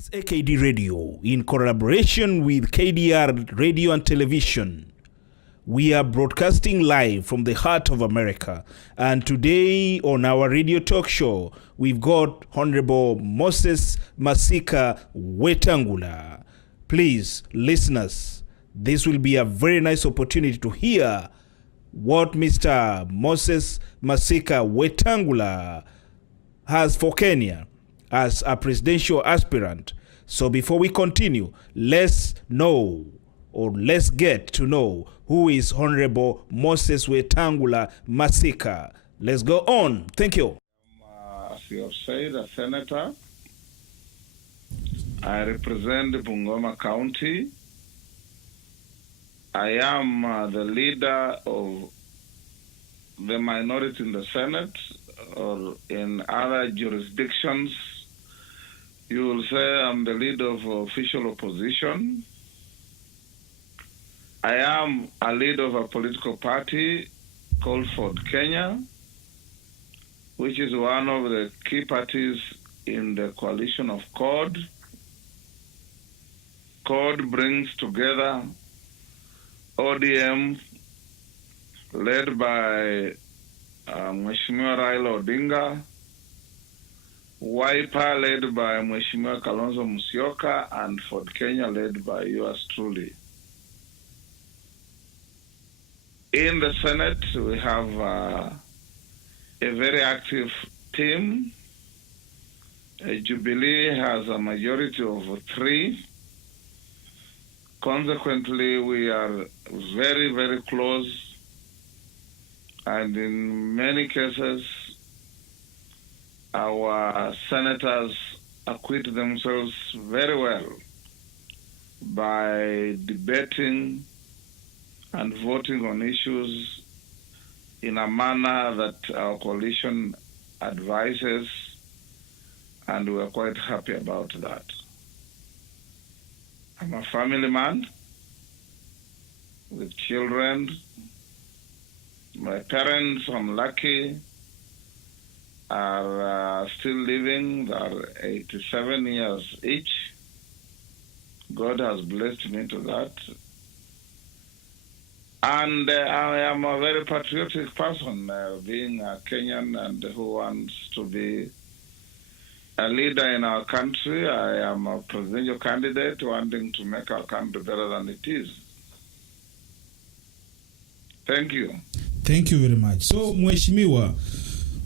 This is AKD Radio in collaboration with KDR Radio and Television. We are broadcasting live from the heart of America. And today on our radio talk show, we've got Honorable Moses Masika Wetangula. Please, listeners, this will be a very nice opportunity to hear what Mr. Moses Masika Wetangula has for Kenya as a presidential aspirant. So before we continue, let's get to know who is Honorable Moses Wetangula Masika. Let's go on. Thank you. As you have said, a senator. I represent Bungoma County. I am the leader of the minority in the Senate, or in other jurisdictions, you will say I'm the leader of official opposition. I am a leader of a political party called Ford Kenya, which is one of the key parties in the coalition of CORD. CORD brings together ODM, led by Mheshimiwa Raila Odinga, Wiper, led by Mheshimiwa Kalonzo Musyoka, and Ford Kenya, led by yours truly. In the Senate, we have a very active team. Jubilee has a majority of 3. Consequently, we are very, very close. And in many cases, our senators acquit themselves very well by debating and voting on issues in a manner that our coalition advises, and we are quite happy about that. I'm a family man with children. My parents, I'm lucky, are still living. They are 87 years each. God has blessed me to that. And I am a very patriotic person, being a Kenyan and who wants to be a leader in our country. I am a presidential candidate wanting to make our country better than it is. Thank you. Thank you very much. So, Mheshimiwa,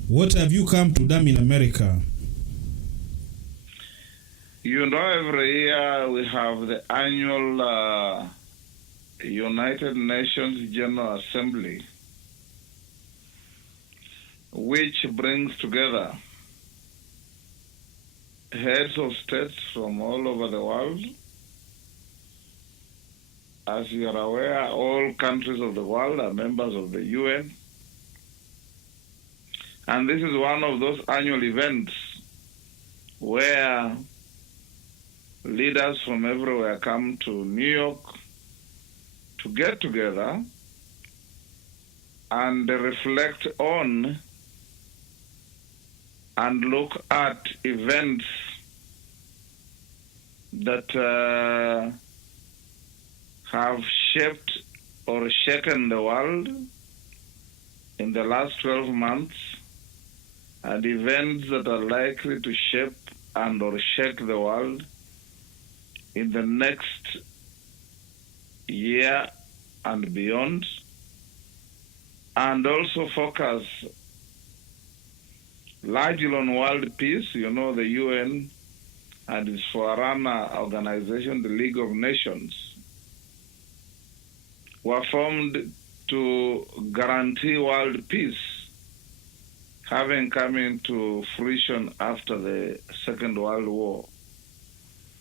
what have you come to them in America? You know, every year we have the annual United Nations General Assembly, which brings together heads of states from all over the world. As you are aware, all countries of the world are members of the UN. And this is one of those annual events where leaders from everywhere come to New York to get together and reflect on and look at events that have shaped or shaken the world in the last 12 months, and events that are likely to shape and or shake the world in the next year and beyond, and also focus largely on world peace. You know, the UN and its forerunner organization, the League of Nations, were formed to guarantee world peace, having come into fruition after the Second World War.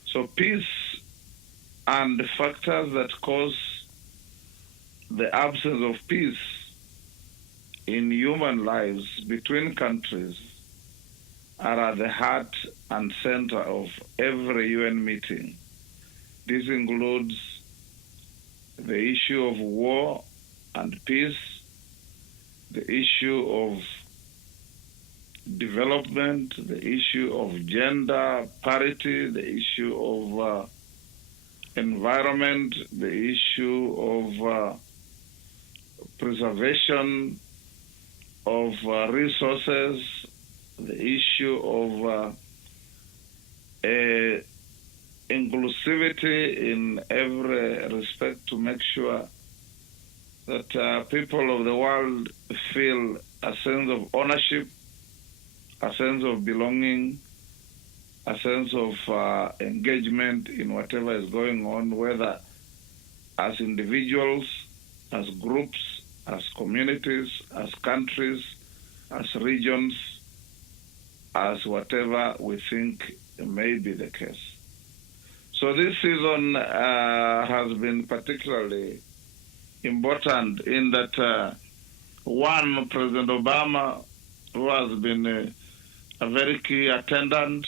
So peace and the factors that cause the absence of peace in human lives between countries are at the heart and center of every UN meeting. This includes the issue of war and peace, the issue of development, the issue of gender parity, the issue of environment, the issue of preservation of resources, the issue of inclusivity in every respect to make sure that people of the world feel a sense of ownership, a sense of belonging, a sense of engagement in whatever is going on, whether as individuals, as groups, as communities, as countries, as regions, as whatever we think may be the case. So this season has been particularly important in that, one, President Obama, who has been a very key attendant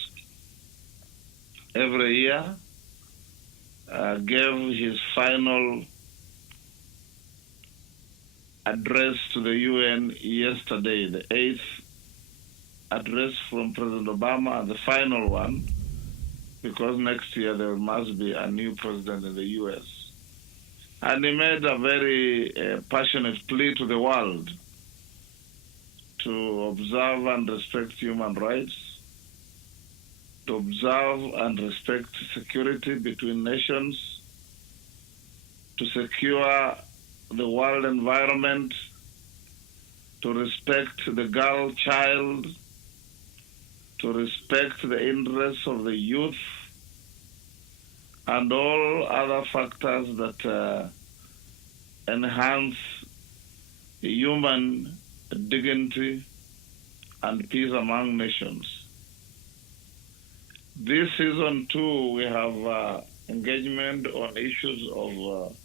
every year, gave his final address to the UN yesterday, the 8th address from President Obama, and the final one, because next year there must be a new president in the US. And he made a very passionate plea to the world to observe and respect human rights, to observe and respect security between nations, to secure the world environment, to respect the girl child, to respect the interests of the youth, and all other factors that enhance human dignity and peace among nations. This season, too, we have engagement on issues of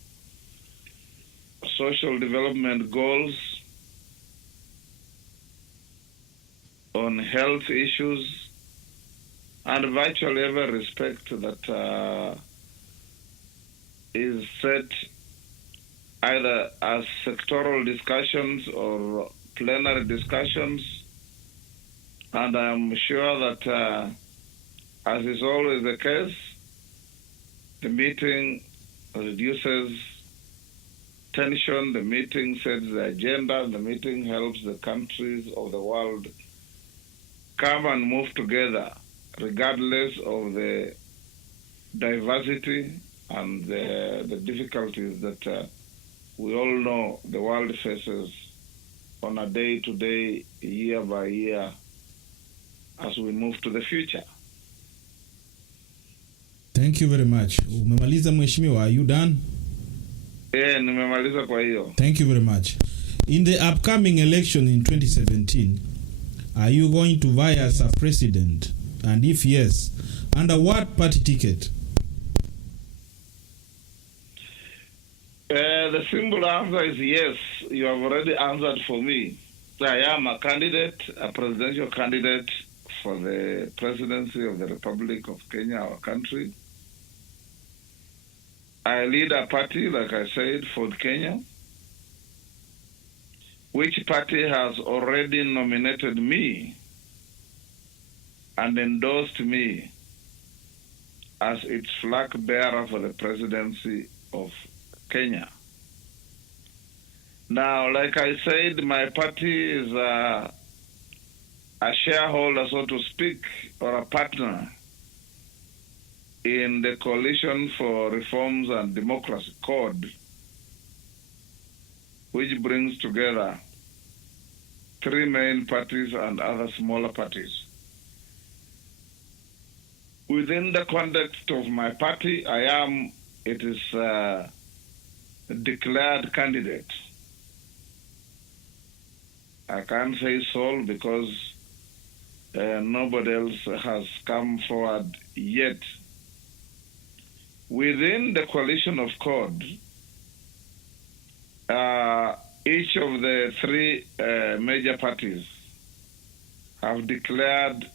social development goals, on health issues, and virtually every respect that is set either as sectoral discussions or plenary discussions. And I'm sure that, as is always the case, the meeting reduces tension, the meeting sets the agenda, and the meeting helps the countries of the world come and move together, regardless of the diversity and the difficulties that we all know the world faces on a day-to-day, year by year, as we move to the future. Thank you very much. Umemaliza mheshimiwa, are you done? Nimemaliza kwa hiyo. Thank you very much. In the upcoming election in 2017, are you going to vie as a president? And if yes, under what party ticket? The simple answer is yes. You have already answered for me. I am a candidate, a presidential candidate for the presidency of the Republic of Kenya, our country. I lead a party, like I said, for Kenya, which party has already nominated me and endorsed me as its flag bearer for the presidency of Kenya. Now, like I said, my party is a shareholder, so to speak, or a partner in the Coalition for Reforms and Democracy Code, which brings together three main parties and other smaller parties. Within the context of my party, it is a declared candidate. I can't say sole because nobody else has come forward yet. Within the coalition of CORD, each of the three major parties have declared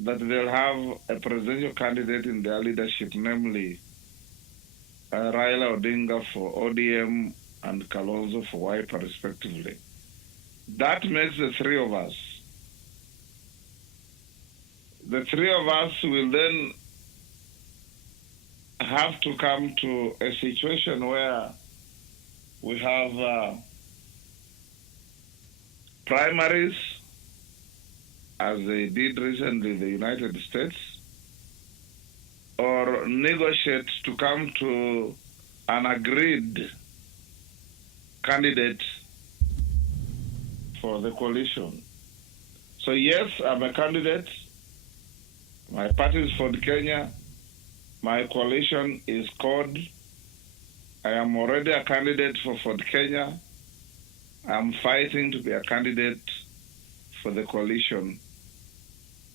that they'll have a presidential candidate in their leadership, namely Raila Odinga for ODM and Kalonzo for Wiper, respectively. That makes the three of us. The three of us will then have to come to a situation where we have primaries, as they did recently in the United States, or negotiate to come to an agreed candidate for the coalition. So yes, I'm a candidate. My party is for Kenya. My coalition is called. I am already a candidate for Ford Kenya. I'm fighting to be a candidate for the coalition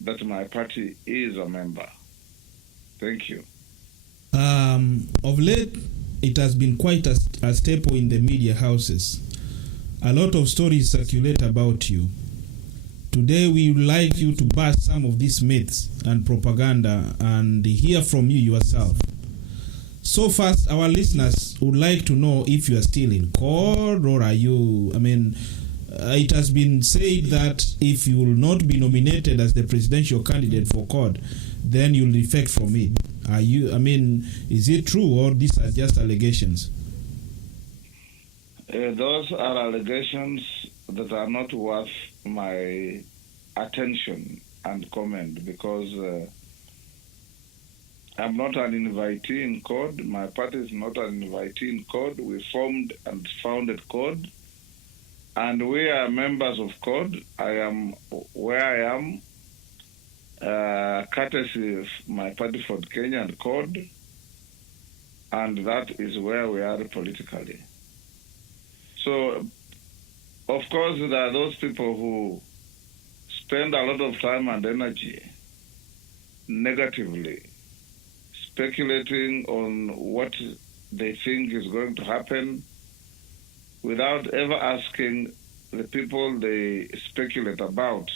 that my party is a member. Thank you. Of late, it has been quite a staple in the media houses. A lot of stories circulate about you. Today, we would like you to bust some of these myths and propaganda and hear from you yourself. So first, our listeners would like to know if you are still in CORD, or are you, it has been said that if you will not be nominated as the presidential candidate for CORD, then you'll defect from it. Are you, is it true, or these are just allegations? Those are allegations that are not worth my attention and comment, because I'm not an invitee in CORD. My party is not an invitee in CORD. We formed and founded CORD, and we are members of CORD. I am where I am, courtesy of my party for Kenya and CORD, and that is where we are politically. So, of course, there are those people who spend a lot of time and energy negatively speculating on what they think is going to happen without ever asking the people they speculate about,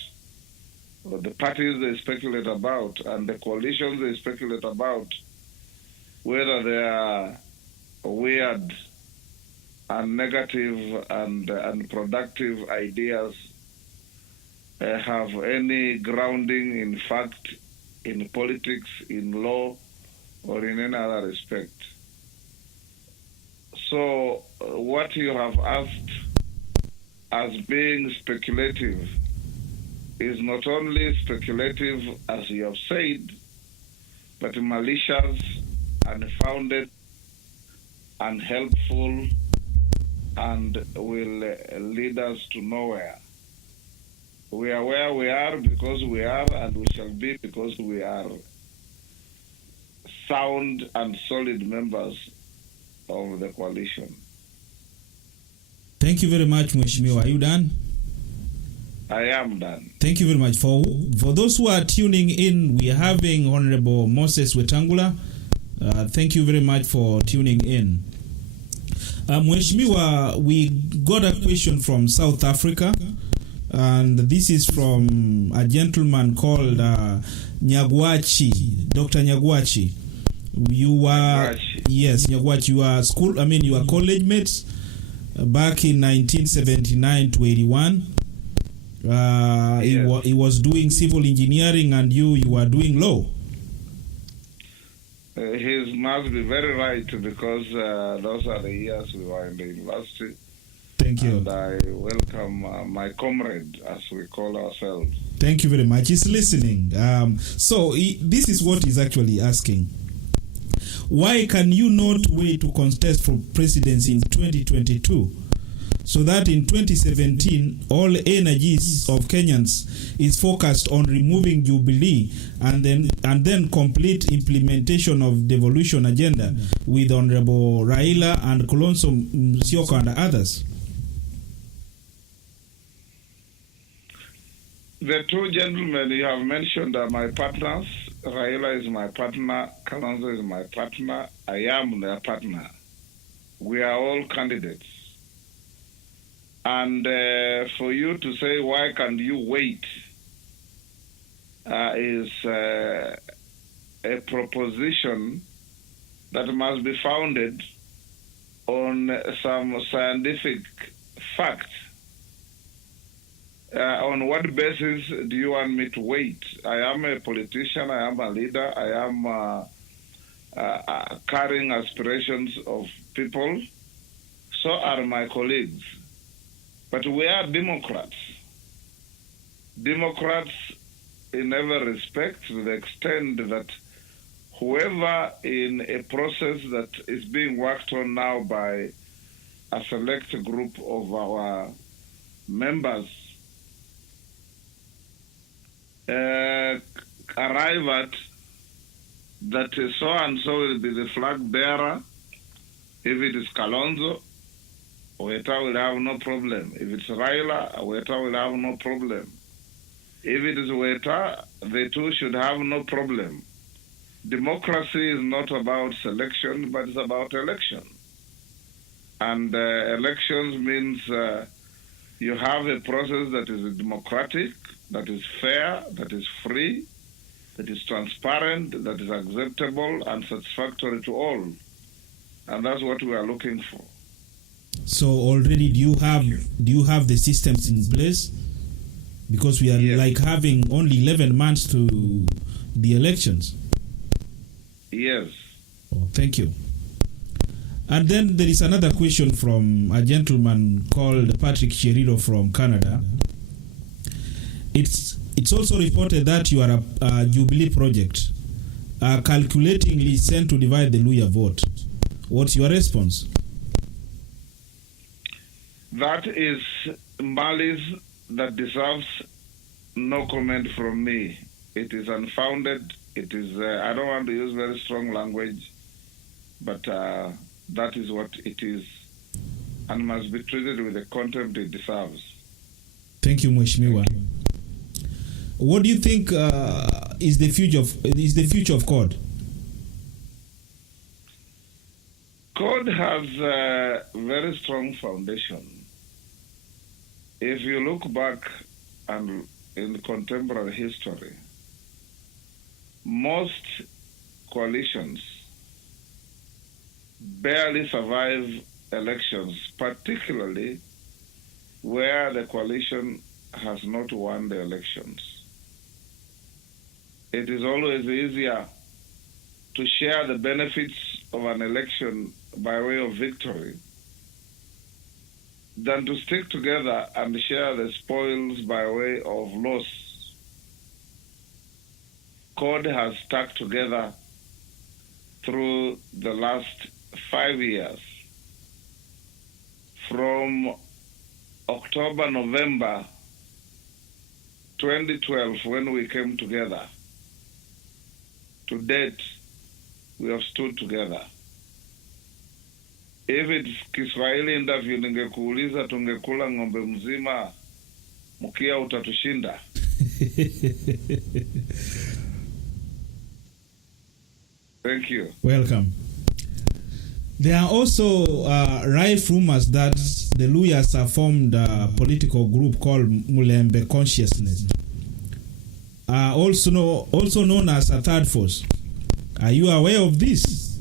or the parties they speculate about, and the coalitions they speculate about, whether they are weird and negative and unproductive ideas have any grounding in fact, in politics, in law, or in any other respect. So what you have asked as being speculative is not only speculative, as you have said, but malicious, unfounded, unhelpful, and will lead us to nowhere. We are where we are because we are, and we shall be because we are sound and solid members of the coalition. Thank you very much, Mheshimiwa. Are you done? I am done. Thank you very much. For those who are tuning in, we are having Honorable Moses Wetangula. Thank you very much for tuning in. Mheshimiwa, we got a question from South Africa, and this is from a gentleman called Nyagwachi, Dr. Nyagwachi. You are yes, Nyagwachi. You are you are college mates back in 1979 to 81. Yes. He was doing civil engineering, and you were doing law. He must be very right, because those are the years we were in the university. Thank you. And I welcome my comrade, as we call ourselves. Thank you very much. He's listening. So this is what he's actually asking. Why can you not wait to contest for presidency in 2022, so that in 2017 all energies of Kenyans is focused on removing Jubilee and then complete implementation of devolution agenda with Honorable Raila and Kalonzo Musyoka and others? The two gentlemen you have mentioned are my partners. Raila is my partner. Kalonzo is my partner. I am their partner. We are all candidates. And for you to say, why can't you wait, is a proposition that must be founded on some scientific fact. On what basis do you want me to wait? I am a politician, I am a leader, I am carrying aspirations of people. So are my colleagues. But we are Democrats. Democrats in every respect, to the extent that whoever in a process that is being worked on now by a select group of our members arrive at that so and so will be the flag bearer. If it is Kalonzo, Weta will have no problem. If it's Raila, Weta will have no problem. If it is Weta, the two should have no problem. Democracy is not about selection, but it's about election. And elections means you have a process that is democratic, that is fair, that is free, that is transparent, that is acceptable and satisfactory to all. And that's what we are looking for. So already do you have the systems in place? Because we are like having only 11 months to the elections. Yes. Oh, thank you. And then there is another question from a gentleman called Patrick Cheriro from Canada. It's also reported that you are a Jubilee project, calculatingly sent to divide the Luhya vote. What's your response? That is malice that deserves no comment from me. It is unfounded. It is, I don't want to use very strong language, but that is what it is and must be treated with the contempt it deserves. Thank you, Mheshimiwa. What do you think is the future of CORD? CORD has a very strong foundation. If you look back and in contemporary history, most coalitions barely survive elections, particularly where the coalition has not won the elections. It is always easier to share the benefits of an election by way of victory than to stick together and share the spoils by way of loss. CORD has stuck together through the last 5 years. From October, November 2012, when we came together, to date, we have stood together. If it's Kiswahili interview, ningekuuliza tungekula ng'ombe mzima, mkia utatushinda. Thank you. Welcome. There are also rife rumors that the Luhyas have formed a political group called Mulembe Consciousness, also known as a third force. Are you aware of this?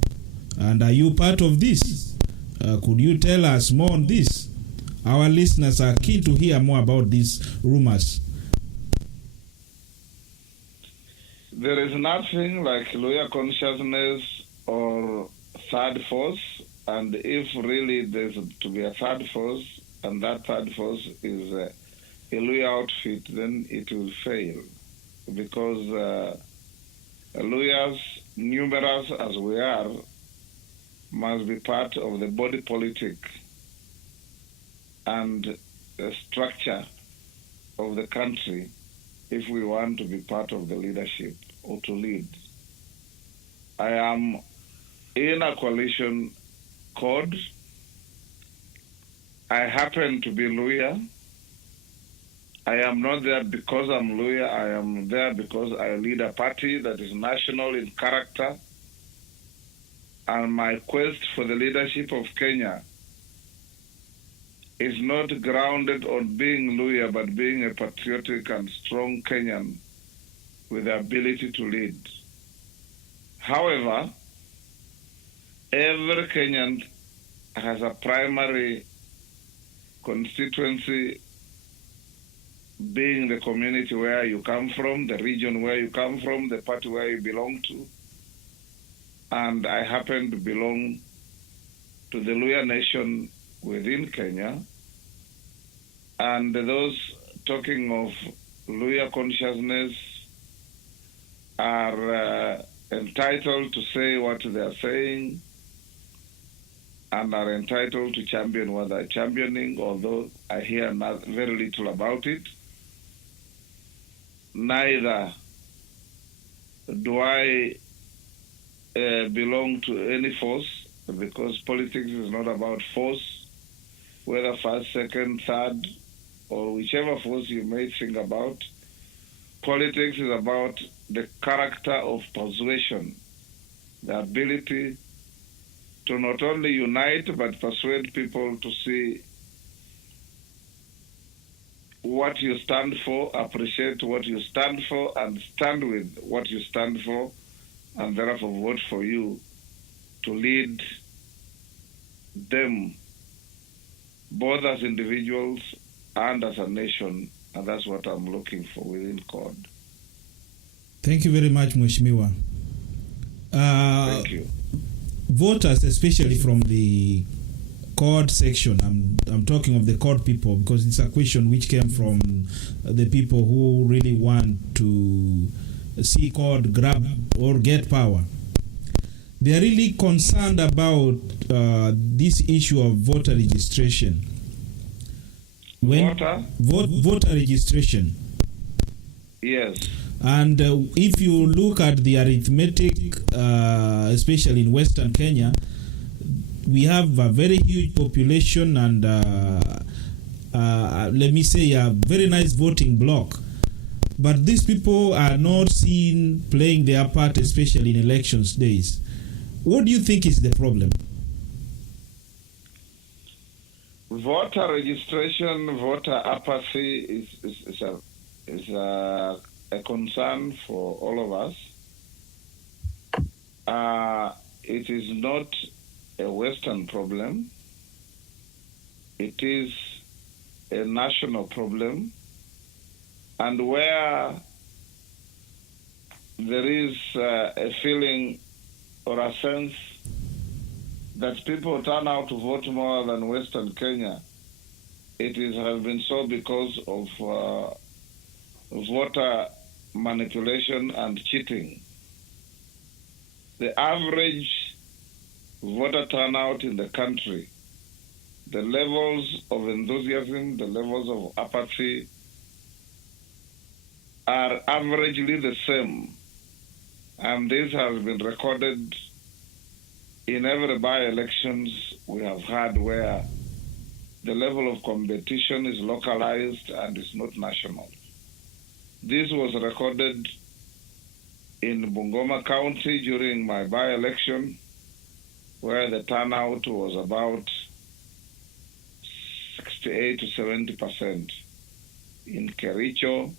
And are you part of this? Could you tell us more on this? Our listeners are keen to hear more about these rumors. There is nothing like Luhya consciousness or third force, and if really there's to be a third force, and that third force is a Luhya outfit, then it will fail. Because Luhyas, numerous as we are, must be part of the body politic and the structure of the country if we want to be part of the leadership or to lead. I am in a coalition CORD. I happen to be Luhya. I am not there because I'm Luhya. I am there because I lead a party that is national in character. And my quest for the leadership of Kenya is not grounded on being Luhya, but being a patriotic and strong Kenyan with the ability to lead. However, every Kenyan has a primary constituency being the community where you come from, the region where you come from, the party where you belong to. And I happen to belong to the Luhya nation within Kenya. And those talking of Luhya consciousness are entitled to say what they are saying and are entitled to champion what they're championing, although I hear very little about it. Neither do I belong to any force, because politics is not about force, whether first, second, third, or whichever force you may think about. Politics is about the character of persuasion, the ability to not only unite but persuade people to see what you stand for, appreciate what you stand for, and stand with what you stand for, and therefore vote for you to lead them, both as individuals and as a nation, and that's what I'm looking for within CORD. Thank you very much, Mheshimiwa. Thank you. Voters, especially from the CORD section, I'm talking of the CORD people, because it's a question which came from the people who really want to see CORD grab or get power. They are really concerned about this issue of voter registration. Voter registration. Yes. And if you look at the arithmetic, especially in Western Kenya, we have a very huge population and, let me say, a very nice voting bloc. But these people are not seen playing their part, especially in elections days. What do you think is the problem? Voter registration, voter apathy is a concern for all of us. It is not a Western problem. It is a national problem. And where there is a feeling or a sense that people turn out to vote more than Western Kenya, has been so because of voter manipulation and cheating. The average voter turnout in the country, the levels of enthusiasm, the levels of apathy are averagely the same. And this has been recorded in every by-elections we have had, where the level of competition is localized and is not national. This was recorded in Bungoma County during my by-election, where the turnout was about 68 to 70%. In Kericho,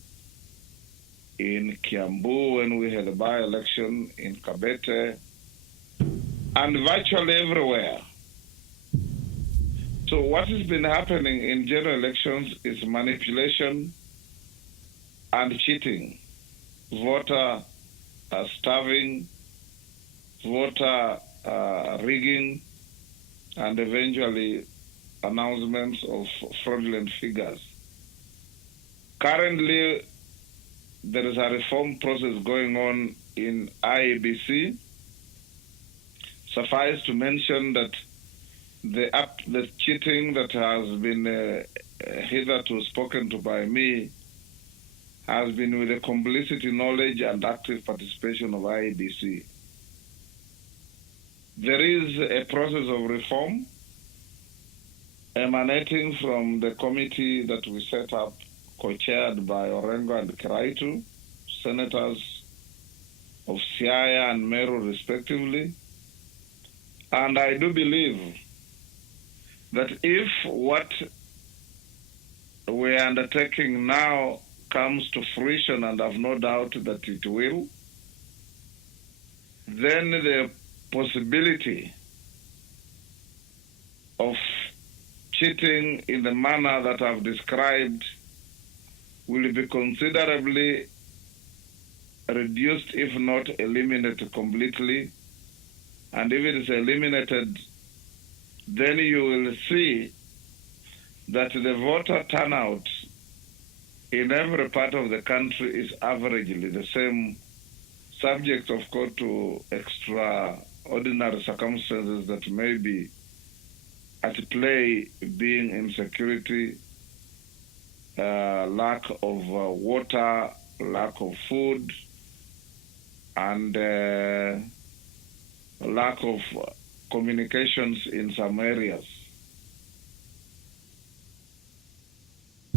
in Kiambu, when we had a by-election, in Kabete, and virtually everywhere. So what has been happening in general elections is manipulation and cheating, voter starving, voter rigging, and eventually announcements of fraudulent figures. Currently, there is a reform process going on in IEBC. Suffice to mention that the cheating that has been hitherto spoken to by me has been with the complicity, knowledge, and active participation of IEBC. There is a process of reform emanating from the committee that we set up, co-chaired by Orengo and Kiraitu, senators of Siaya and Meru respectively. And I do believe that if what we're undertaking now comes to fruition, and I've no doubt that it will, then the possibility of cheating in the manner that I've described will be considerably reduced, if not eliminated completely. And if it is eliminated, then you will see that the voter turnout in every part of the country is averagely the same, subject, of course, to extraordinary circumstances that may be at play, being insecurity, lack of water, lack of food, and lack of communications in some areas.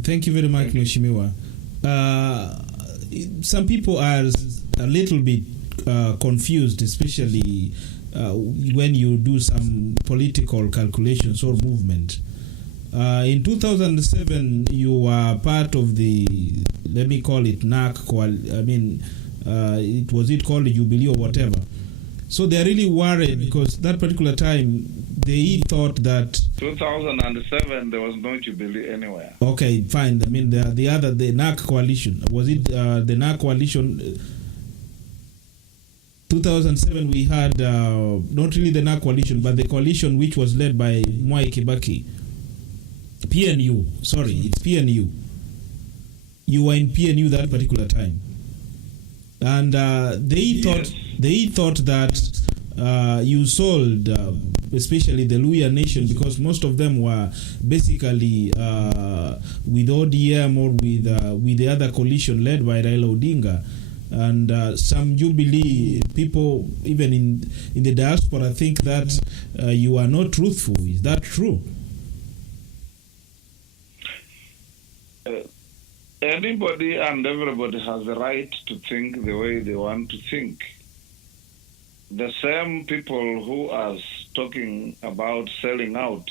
Thank you very much, Mheshimiwa. Some people are a little bit confused, especially when you do some political calculations or movement. In 2007, you were part of the, let me call it NAC, it called Jubilee or whatever. So they're really worried because that particular time, they thought that 2007 there was no Jubilee anywhere. Okay, fine. I mean the NAC coalition, was it the NAC coalition? 2007 we had not really the NAC coalition, but the coalition which was led by Mwai Kibaki. PNU, sorry, it's PNU. You were in PNU that particular time, and they thought that you sold, especially the Luhya nation, because most of them were basically with ODM or with the other coalition led by Raila Odinga, and some Jubilee people, even in the diaspora, think that you are not truthful. Is that true? Anybody and everybody has the right to think the way they want to think. The same people who are talking about selling out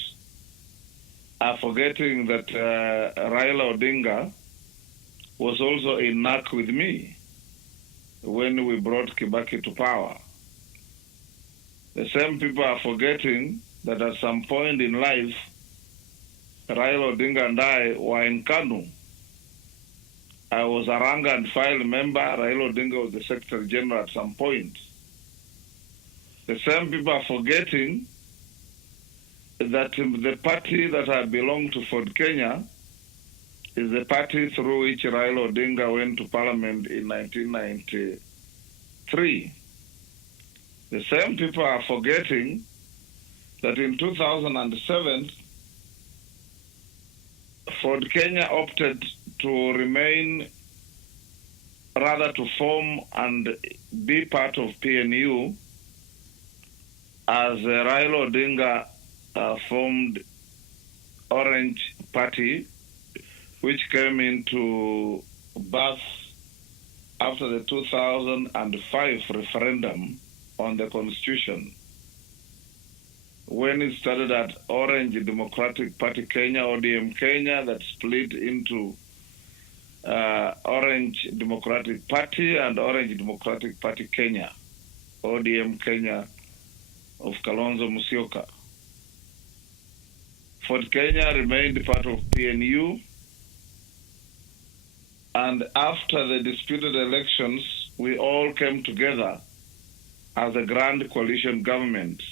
are forgetting that Raila Odinga was also in NAC with me when we brought Kibaki to power. The same people are forgetting that at some point in life, Raila Odinga and I were in Kanu. I was a rank and file member. Raila Odinga was the Secretary General at some point. The same people are forgetting that the party that I belong to, Ford Kenya, is the party through which Raila Odinga went to Parliament in 1993. The same people are forgetting that in 2007, Ford Kenya opted to remain, rather to form and be part of PNU, as Raila Odinga formed Orange Party, which came into birth after the 2005 referendum on the Constitution, when it started at Orange Democratic Party Kenya, ODM Kenya, that split into Orange Democratic Party and Orange Democratic Party Kenya, ODM Kenya of Kalonzo Musyoka. Ford Kenya remained part of PNU, and after the disputed elections, we all came together as a grand coalition government,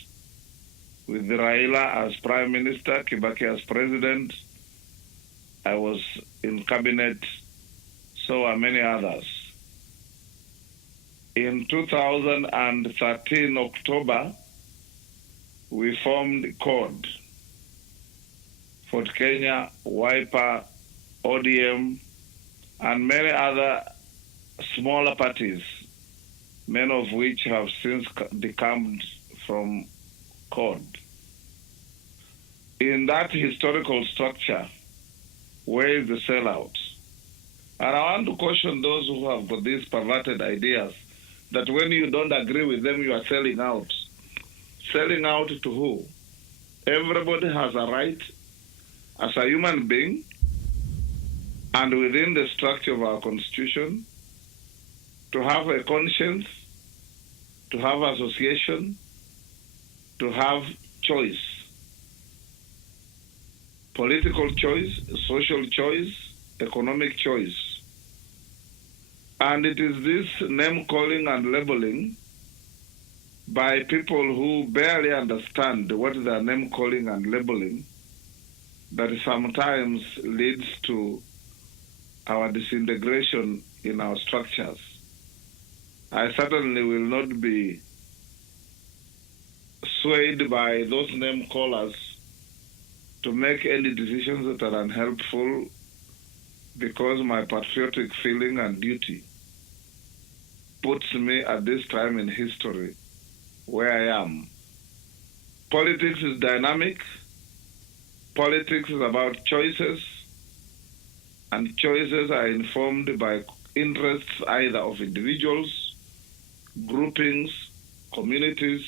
with Raila as Prime Minister, Kibaki as President. I was in cabinet, so are many others. In 2013, October, we formed CORD, Ford Kenya, Wiper, ODM, and many other smaller parties, many of which have since decamped from CORD. In that historical structure, where is the sellout? And I want to caution those who have got these perverted ideas that when you don't agree with them, you are selling out. Selling out to who? Everybody has a right as a human being and within the structure of our Constitution to have a conscience, to have association, to have choice. Political choice, social choice, economic choice. And it is this name calling and labeling by people who barely understand what is their name calling and labeling that sometimes leads to our disintegration in our structures. I certainly will not be swayed by those name callers to make any decisions that are unhelpful, because my patriotic feeling and duty puts me at this time in history where I am. Politics is dynamic. Politics is about choices, and choices are informed by interests either of individuals, groupings, communities,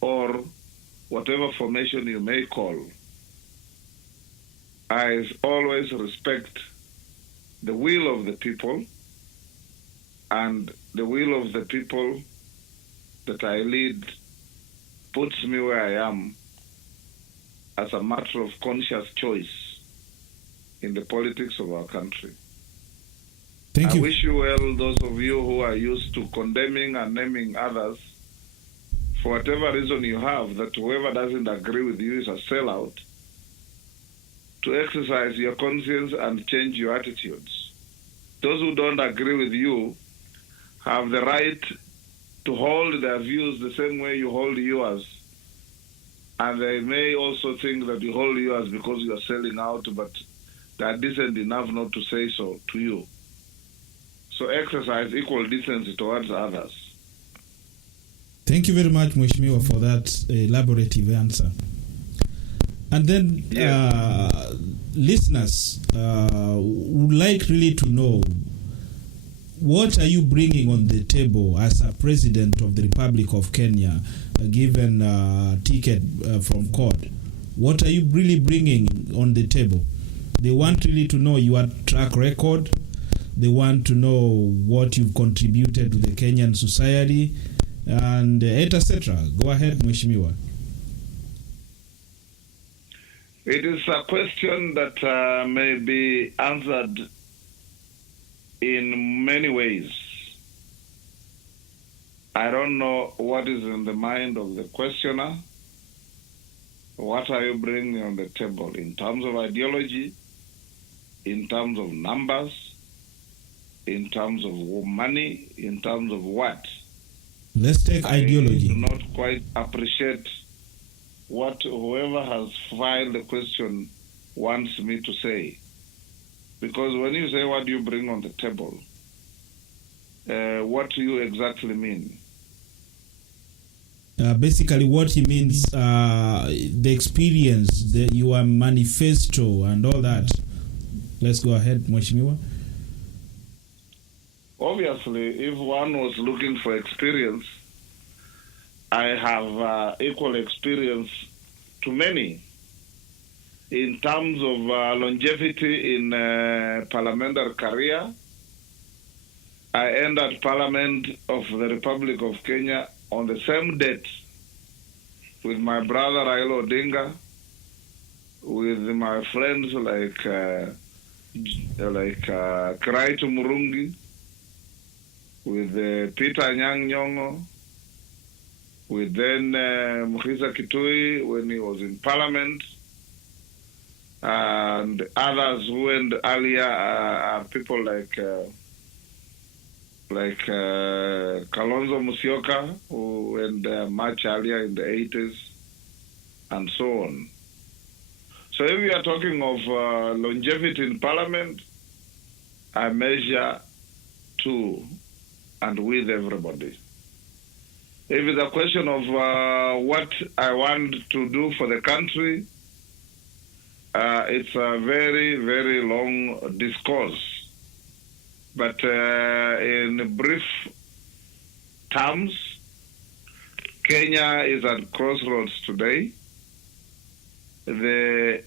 or whatever formation you may call. I always respect the will of the people, and the will of the people that I lead puts me where I am as a matter of conscious choice in the politics of our country. Thank you. I wish you well, those of you who are used to condemning and naming others for whatever reason you have, that whoever doesn't agree with you is a sellout, to exercise your conscience and change your attitudes. Those who don't agree with you have the right to hold their views the same way you hold yours. And they may also think that you hold yours because you are selling out, but they are decent enough not to say so to you. So exercise equal decency towards others. Thank you very much, Mheshimiwa, for that elaborative answer. And then listeners would like really to know, what are you bringing on the table as a president of the Republic of Kenya, given a ticket from court? What are you really bringing on the table? They want really to know your track record. They want to know what you've contributed to the Kenyan society, and etc. Go ahead, Mheshimiwa. It is a question that may be answered in many ways. I don't know what is in the mind of the questioner. What are you bringing on the table in terms of ideology, in terms of numbers, in terms of money, in terms of what? Let's take ideology. I do not quite appreciate what whoever has filed the question wants me to say. Because when you say what do you bring on the table, what do you exactly mean? Basically what he means, the experience, your manifesto and all that. Let's go ahead, Mheshimiwa. Obviously, if one was looking for experience, I have equal experience to many in terms of longevity in parliamentary career. I entered Parliament of the Republic of Kenya on the same date with my brother Raila Odinga, with my friends like Kiraitu Murungi, with Peter Nyang Nyongo, with then Mukhisa Kitui when he was in Parliament, and others who went earlier are people like Kalonzo Musyoka, who went much earlier in the 80s, and so on. So if we are talking of longevity in Parliament, I measure to and with everybody. If it's a question of what I want to do for the country, it's a very, very long discourse. But in brief terms, Kenya is at crossroads today. The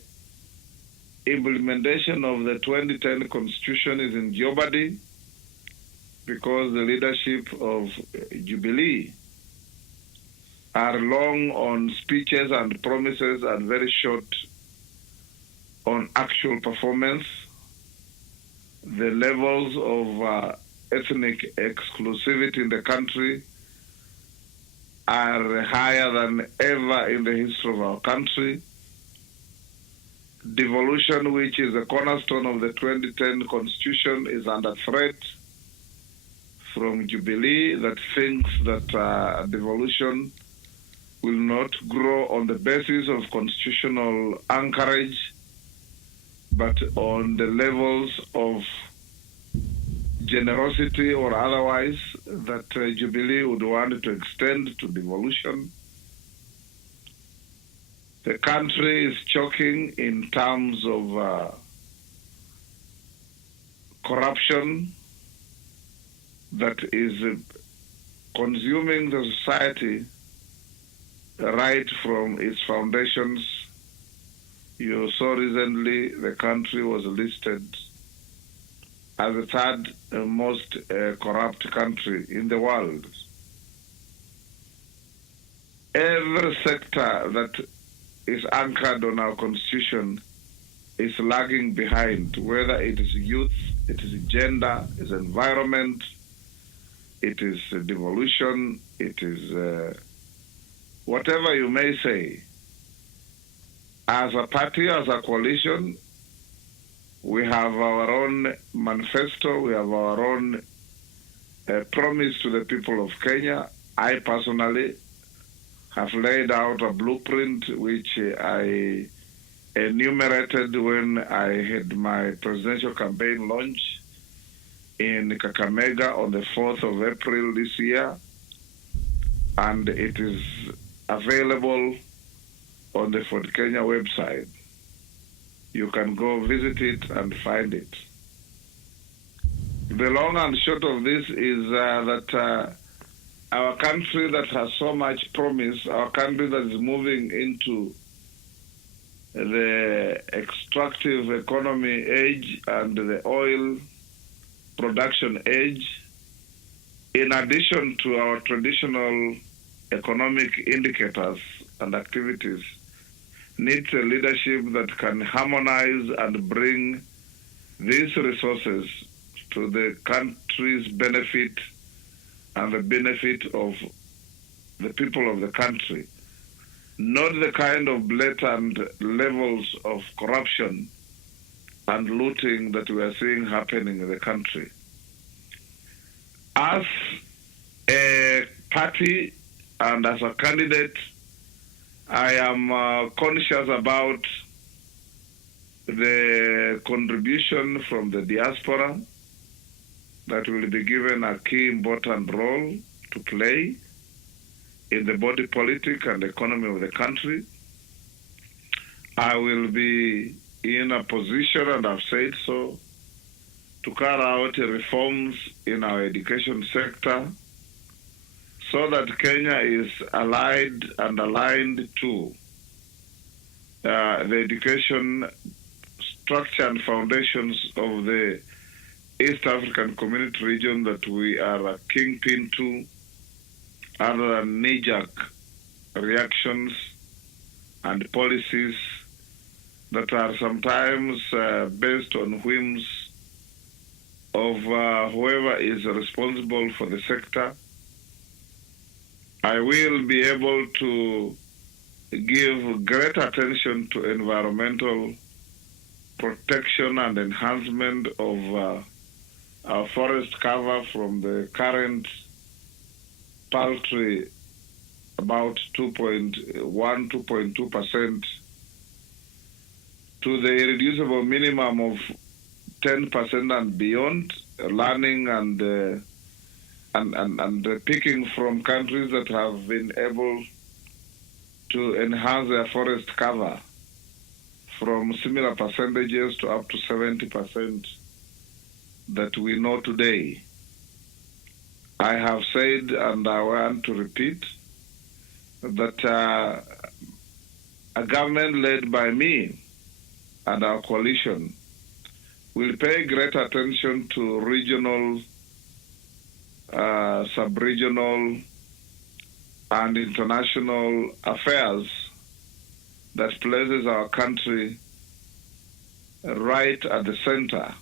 implementation of the 2010 Constitution is in jeopardy because the leadership of Jubilee are long on speeches and promises and very short on actual performance. The levels of ethnic exclusivity in the country are higher than ever in the history of our country. Devolution, which is the cornerstone of the 2010 Constitution, is under threat from Jubilee that thinks that devolution will not grow on the basis of constitutional anchorage, but on the levels of generosity or otherwise that Jubilee would want to extend to devolution. The country is choking in terms of corruption that is consuming the society right from its foundations. You saw recently the country was listed as the third most corrupt country in the world. Every sector that is anchored on our constitution is lagging behind, whether it is youth, it is gender, it is environment, it is devolution, it is whatever you may say. As a party, as a coalition, we have our own manifesto, we have our own promise to the people of Kenya. I personally have laid out a blueprint which I enumerated when I had my presidential campaign launch in Kakamega on the 4th of April this year, and it is available on the Fort Kenya website. You can go visit it and find it. The long and short of this is that our country that has so much promise, our country that is moving into the extractive economy age and the oil production age, in addition to our traditional economic indicators and activities, needs a leadership that can harmonize and bring these resources to the country's benefit and the benefit of the people of the country. Not the kind of blatant levels of corruption and looting that we are seeing happening in the country. As a party and as a candidate, I am conscious about the contribution from the diaspora that will be given a key important role to play in the body politic and economy of the country. I will be in a position, and I've said so, to carry out reforms in our education sector so that Kenya is allied and aligned to the education structure and foundations of the East African Community region that we are a kingpin to, other than knee-jerk reactions and policies that are sometimes based on whims of whoever is responsible for the sector. I will be able to give great attention to environmental protection and enhancement of our forest cover from the current paltry about 2.2% to the irreducible minimum of 10% and beyond, learning and picking from countries that have been able to enhance their forest cover from similar percentages to up to 70% that we know today. I have said, and I want to repeat, that a government led by me and our coalition will pay great attention to regional, sub-regional, and international affairs that places our country right at the center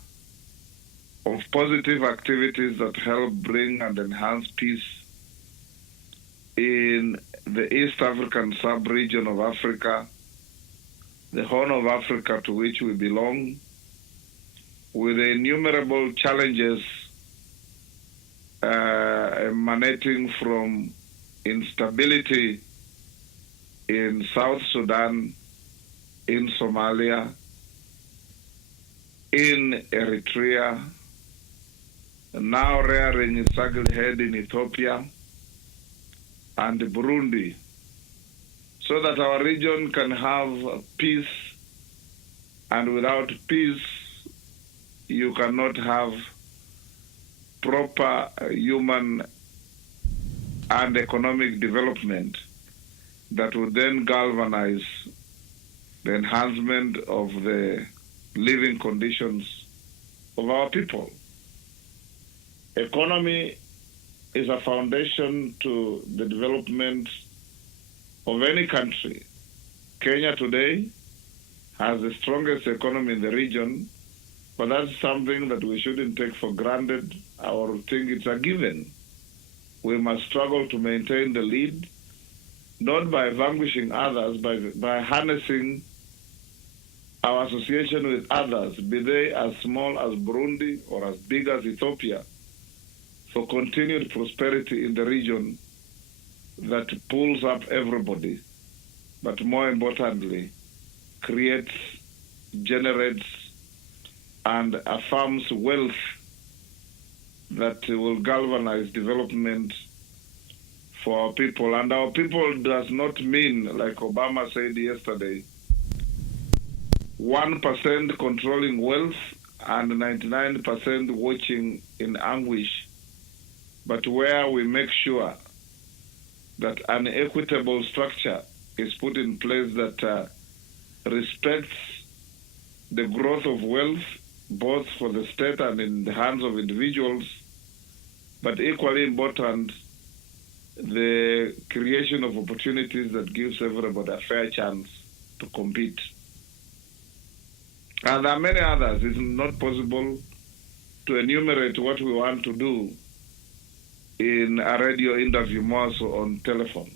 of positive activities that help bring and enhance peace in the East African sub-region of Africa, the Horn of Africa to which we belong, with the innumerable challenges emanating from instability in South Sudan, in Somalia, in Eritrea, now rearing its ugly head in Ethiopia and Burundi, so that our region can have peace. And without peace, you cannot have proper human and economic development that would then galvanize the enhancement of the living conditions of our people. Economy is a foundation to the development of any country. Kenya today has the strongest economy in the region, but that's something that we shouldn't take for granted or think it's a given. We must struggle to maintain the lead, not by vanquishing others, but by harnessing our association with others, be they as small as Burundi or as big as Ethiopia, for continued prosperity in the region that pulls up everybody, but more importantly, creates, generates, and affirms wealth that will galvanize development for our people. And our people does not mean, like Obama said yesterday, 1% controlling wealth and 99% watching in anguish, but where we make sure that an equitable structure is put in place that respects the growth of wealth, both for the state and in the hands of individuals, but equally important, the creation of opportunities that gives everybody a fair chance to compete. And there are many others. It's not possible to enumerate what we want to do in a radio interview, more so on telephone.